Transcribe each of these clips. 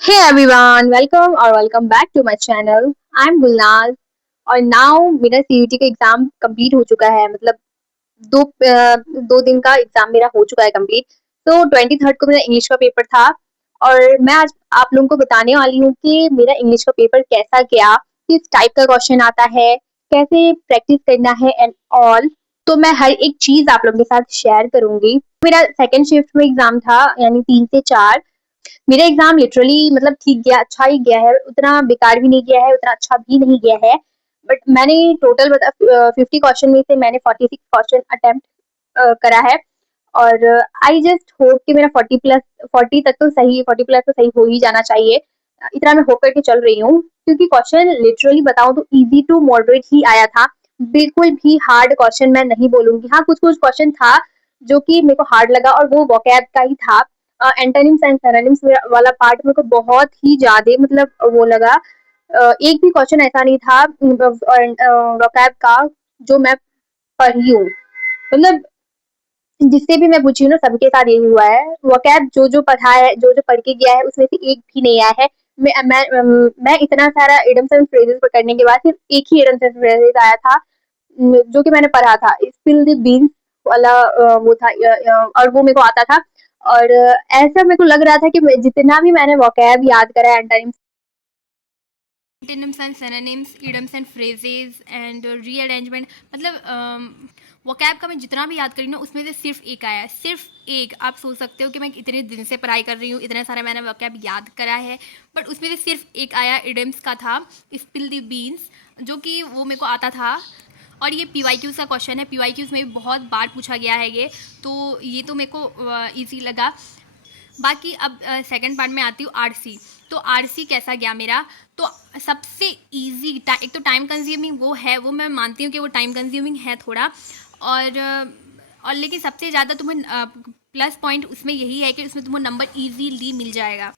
Hey everyone, welcome or welcome back to my channel. I'm Gulnaz और now मेरा CUT का exam complete हो चुका है। मतलब दो दो दिन का एग्जाम मेरा हो चुका है कंप्लीट। तो 23rd को मेरा इंग्लिश का पेपर था और मैं आज आप लोगों को बताने वाली हूँ कि मेरा इंग्लिश का पेपर कैसा गया, किस टाइप का क्वेश्चन आता है, कैसे प्रैक्टिस करना है एंड ऑल। तो मैं हर एक चीज आप लोगों के साथ शेयर करूंगी। मेरा सेकेंड शिफ्ट में एग्जाम था, यानी 3 से 4। मेरा एग्जाम लिटरली मतलब ठीक गया, अच्छा ही गया है, उतना बेकार भी नहीं गया है, उतना अच्छा भी नहीं गया है। बट मैंने टोटल 50 क्वेश्चन में से मैंने 46 क्वेश्चन अटेम्प्ट करा है। और आई जस्ट होप कि मेरा 40 तक तो सही, 40 प्लस तो सही हो ही जाना चाहिए। इतना मैं होप करके चल रही हूँ, क्योंकि क्वेश्चन लिटरली बताऊं तो इजी टू मॉडरेट ही आया था। बिल्कुल भी हार्ड क्वेश्चन मैं नहीं बोलूंगी। हाँ, कुछ कुछ क्वेश्चन था जो कि मेरे को हार्ड लगा और वो वोकैब का ही था। एंटोनिम्स एंड सिनोनिम्स वाला पार्ट मेरे को बहुत ही ज्यादा मतलब वो लगा। एक भी क्वेश्चन ऐसा नहीं था वोकैब का जो मैं पढ़ी हूँ। मतलब जिससे भी मैं पूछी हूँ ना, सबके साथ यही हुआ है। वोकैब जो जो पढ़ा है, जो जो पढ़ के गया है, उसमें से एक भी नहीं आया है। मैं इतना सारा इडम्स एंड फ्रेजेस पकड़ने के बाद सिर्फ एक ही इडम्स एंड फ्रेजेस आया था, जो कि मैंने पढ़ा था। स्पिल द बीन्स वाला वो था, और वो मेरे को आता था। और ऐसा मेरे को लग रहा था कि जितना भी मैंने वोकैब याद करा है time. Antonyms and synonyms, idioms and phrases and rearrangement, मतलब वोकैब का मैं जितना भी याद करी ना उसमें से सिर्फ एक आया है, सिर्फ एक। आप सोच सकते हो कि मैं इतने दिन से पढ़ाई कर रही हूँ, इतना सारा मैंने वोकैब याद करा है, बट उसमें से सिर्फ एक आया, इडियम्स का था, स्पिल द बीन्स, जो कि वो मेरे को आता था। और ये पी वाई क्यूज़ का क्वेश्चन है, पी वाई क्यूज़ में भी बहुत बार पूछा गया है ये, तो ये तो मेरे को ईजी लगा। बाकी अब सेकंड पार्ट में आती हूँ आरसी। तो आरसी कैसा गया मेरा? तो सबसे इजी, एक तो टाइम कंज्यूमिंग वो है, वो मैं मानती हूँ कि वो टाइम कंज्यूमिंग है थोड़ा। और और लेकिन सबसे ज़्यादा तुम्हें प्लस पॉइंट उसमें यही है कि उसमें तुम्हें नंबर इजीली मिल जाएगा।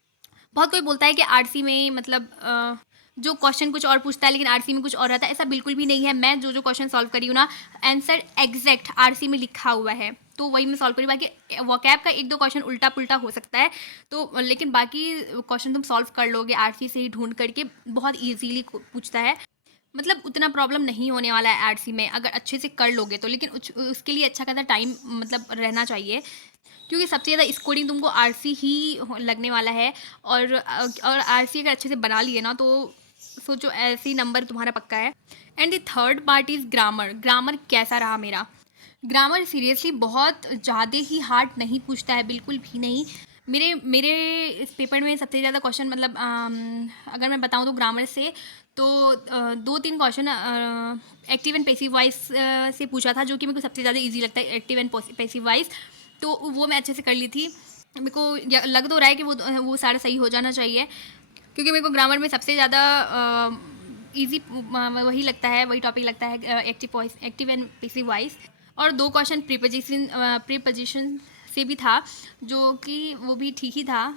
बहुत कोई बोलता है कि आरसी में मतलब जो क्वेश्चन कुछ और पूछता है लेकिन आरसी में कुछ और रहता है, ऐसा बिल्कुल भी नहीं है। मैं जो जो क्वेश्चन सॉल्व करी हूँ ना, आंसर एग्जैक्ट आरसी में लिखा हुआ है, तो वही मैं सॉल्व करी। बाकी वोकैब का एक दो क्वेश्चन उल्टा पुल्टा हो सकता है, तो लेकिन बाकी क्वेश्चन तुम सॉल्व कर लोगे आरसी से ही ढूंढ करके, बहुत ईजीली पूछता है। मतलब उतना प्रॉब्लम नहीं होने वाला है आरसी में अगर अच्छे से कर लोगे तो, लेकिन उसके लिए अच्छा खासा टाइम मतलब रहना चाहिए, क्योंकि सबसे ज़्यादा स्कोरिंग तुमको आरसी ही लगने वाला है। और आरसी अगर अच्छे से बना लिए ना तो सोचो ऐसे ही नंबर तुम्हारा पक्का है। And the third part is grammar. Grammar कैसा रहा मेरा? ग्रामर सीरियसली बहुत ज़्यादा ही हार्ड नहीं पूछता है, बिल्कुल भी नहीं। मेरे मेरे इस पेपर में सबसे ज़्यादा क्वेश्चन मतलब अगर मैं बताऊँ तो ग्रामर से, तो दो तीन question active and passive voice से पूछा था, जो कि मेरे को सबसे ज़्यादा इजी लगता है, एक्टिव एंड पेसिव वॉइस। तो वो मैं अच्छे से कर ली थी। मेरे को लग तो रहा है कि वो सारा सही हो जाना चाहिए, क्योंकि मेरे को ग्रामर में सबसे ज़्यादा इजी वही लगता है, वही टॉपिक लगता है, एक्टिव एंड पेसिव वॉइस। और दो क्वेश्चन प्रीपोजिशन से भी था, जो कि वो भी ठीक ही था।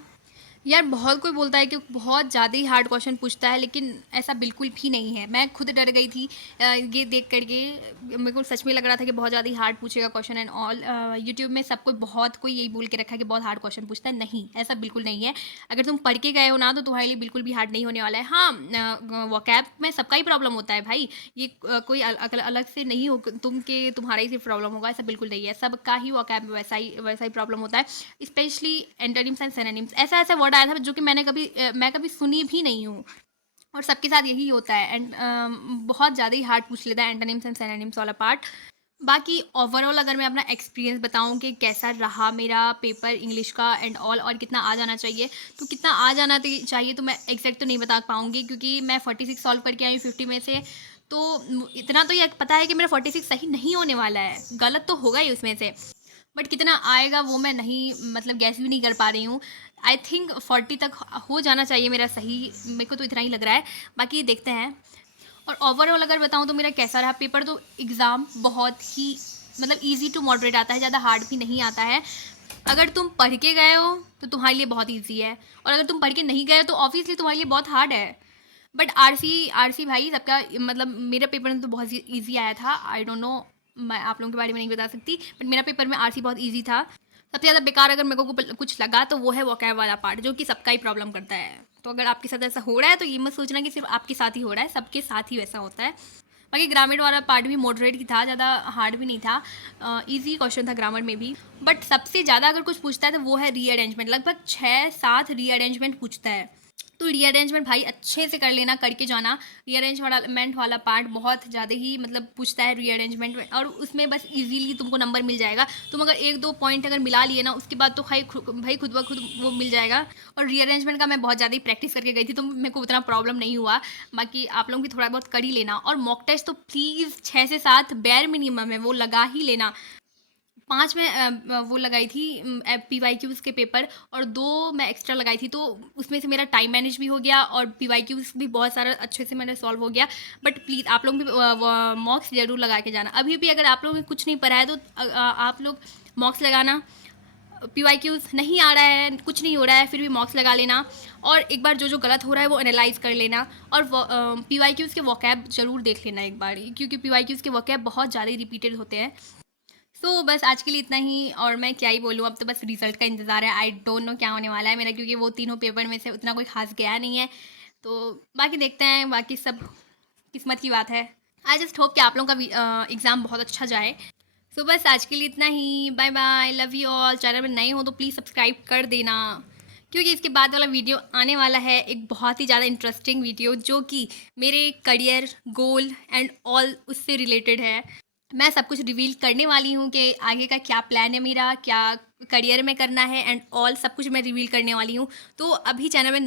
यार बहुत कोई बोलता है कि बहुत ज़्यादा ही हार्ड क्वेश्चन पूछता है, लेकिन ऐसा बिल्कुल भी नहीं है। मैं खुद डर गई थी ये देख करके। मेरे को सच में लग रहा था कि बहुत ज़्यादा ही हार्ड पूछेगा क्वेश्चन एंड ऑल। यूट्यूब में सबको बहुत कोई यही बोल के रखा है कि बहुत हार्ड क्वेश्चन पूछता है, नहीं ऐसा बिल्कुल नहीं है। अगर तुम पढ़ के गए हो ना तो तुम्हारे लिए बिल्कुल भी हार्ड नहीं होने वाला है। हाँ, वोकैब में सबका ही प्रॉब्लम होता है भाई, ये कोई अलग से नहीं हो तुम के तुम्हारा ही सिर्फ प्रॉब्लम होगा, ऐसा बिल्कुल नहीं है। सबका ही वोकैब में वैसा ही प्रॉब्लम होता है। स्पेशली एंटोनिम्स एंड सिनोनिम्स, ऐसा ऐसा वर्ड आया था जो कि मैं कभी सुनी भी नहीं हूँ, और सबके साथ यही होता है। एंड बहुत ज़्यादा ही हार्ड पूछ लेता है एंटोनिम्स एंड सिनोनिम्स वाला पार्ट। बाकी ओवरऑल अगर मैं अपना एक्सपीरियंस बताऊं कि कैसा रहा मेरा पेपर इंग्लिश का एंड ऑल, और कितना आ जाना चाहिए, तो कितना आ जाना चाहिए तो मैं एग्जैक्ट तो नहीं बता पाऊंगी, क्योंकि मैं 46 सॉल्व करके आई हूँ 50 में से। तो इतना तो ये पता है कि मेरा 46 सही नहीं होने वाला है, गलत तो होगा ही उसमें से, बट कितना आएगा वो मैं नहीं मतलब गैस भी नहीं कर पा रही हूँ। आई थिंक 40 तक हो जाना चाहिए मेरा सही, मेरे को तो इतना ही लग रहा है, बाकी देखते हैं। और ओवरऑल अगर बताऊँ तो मेरा कैसा रहा पेपर, तो एग्ज़ाम बहुत ही मतलब इजी टू मॉडरेट आता है, ज़्यादा हार्ड भी नहीं आता है। अगर तुम पढ़ के गए हो तो तुम्हारे लिए बहुत ईजी है, और अगर तुम पढ़ के नहीं गए हो तो ऑब्वियसली तुम्हारे लिए बहुत हार्ड है। बट आरसी भाई सबका मतलब, मेरा पेपर में तो बहुत ईजी आया था। आई डोंट नो, मैं आप लोगों के बारे में नहीं बता सकती, बट मेरा पेपर में आरसी बहुत ईजी था। सबसे ज़्यादा बेकार अगर मेरे को कुछ लगा तो वो है वोकैब वाला पार्ट, जो कि सबका ही प्रॉब्लम करता है। तो अगर आपके साथ ऐसा हो रहा है तो ये मत सोचना कि सिर्फ आपके साथ ही हो रहा है, सबके साथ ही वैसा होता है। बाकी ग्रामर वाला पार्ट भी मॉडरेट ही था, ज़्यादा हार्ड भी नहीं था, इजी क्वेश्चन था ग्रामर में भी। बट सबसे ज़्यादा अगर कुछ पूछता है तो वो है रीअरेंजमेंट, लगभग 6-7 रीअरेंजमेंट पूछता है। तो रीअरेंजमेंट भाई अच्छे से कर लेना, करके जाना। रीअरेंजमेंट वाला पार्ट बहुत ज़्यादा ही मतलब पूछता है रीअरेंजमेंट में, और उसमें बस इजीली तुमको नंबर मिल जाएगा। तुम अगर 1-2 पॉइंट अगर मिला लिए ना, उसके बाद तो भाई खुद ब खुद वो मिल जाएगा। और रीअरेंजमेंट का मैं बहुत ज़्यादा ही प्रैक्टिस करके गई थी, तो मेरे को उतना प्रॉब्लम नहीं हुआ। बाकी आप लोग भी थोड़ा बहुत कर ही लेना। और मॉक टेस्ट तो प्लीज़ 6 से 7 बेयर मिनिमम है, वो लगा ही लेना। 5 में वो लगाई थी पीवाईक्यूज़ के पेपर, और 2 मैं एक्स्ट्रा लगाई थी, तो उसमें से मेरा टाइम मैनेज भी हो गया और पीवाईक्यूज़ भी बहुत सारा अच्छे से मेरा सॉल्व हो गया। बट प्लीज़ आप लोग भी मॉक्स ज़रूर लगा के जाना। अभी भी अगर आप लोगों ने कुछ नहीं पढ़ा है तो आप लोग मॉक्स लगाना। पीवाईक्यूज़ नहीं आ रहा है, कुछ नहीं हो रहा है, फिर भी मॉक्स लगा लेना, और एक बार जो गलत हो रहा है वो एनालाइज कर लेना। और पीवाईक्यूज़ के वोकैब ज़रूर देख लेना एक बार, क्योंकि पीवाईक्यूज़ के वोकैब बहुत ज़्यादा रिपीटेड होते हैं। बस आज के लिए इतना ही, और मैं क्या ही बोलूँ, अब तो बस रिजल्ट का इंतज़ार है। आई डोंट नो क्या होने वाला है मेरा, क्योंकि वो तीनों पेपर में से उतना कोई खास गया नहीं है। तो बाकी देखते हैं, बाकी सब किस्मत की बात है। आई जस्ट होप कि आप लोगों का एग्ज़ाम बहुत अच्छा जाए। बस आज के लिए इतना ही। Bye bye, love you all. Channel में नए हो तो प्लीज़ सब्सक्राइब कर देना, क्योंकि इसके बाद वाला वीडियो आने वाला है एक बहुत ही ज़्यादा इंटरेस्टिंग वीडियो, जो कि मेरे करियर गोल एंड ऑल उससे रिलेटेड है। मैं सब कुछ रिवील करने वाली हूँ कि आगे का क्या प्लान है मेरा, क्या करियर में करना है एंड ऑल सब कुछ मैं रिवील करने वाली हूँ। तो अभी चैनल में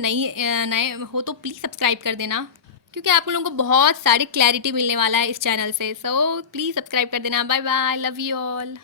नए हो तो प्लीज़ सब्सक्राइब कर देना, क्योंकि आप लोगों को बहुत सारी क्लैरिटी मिलने वाला है इस चैनल से। प्लीज़ सब्सक्राइब कर देना। Bye bye, love you all.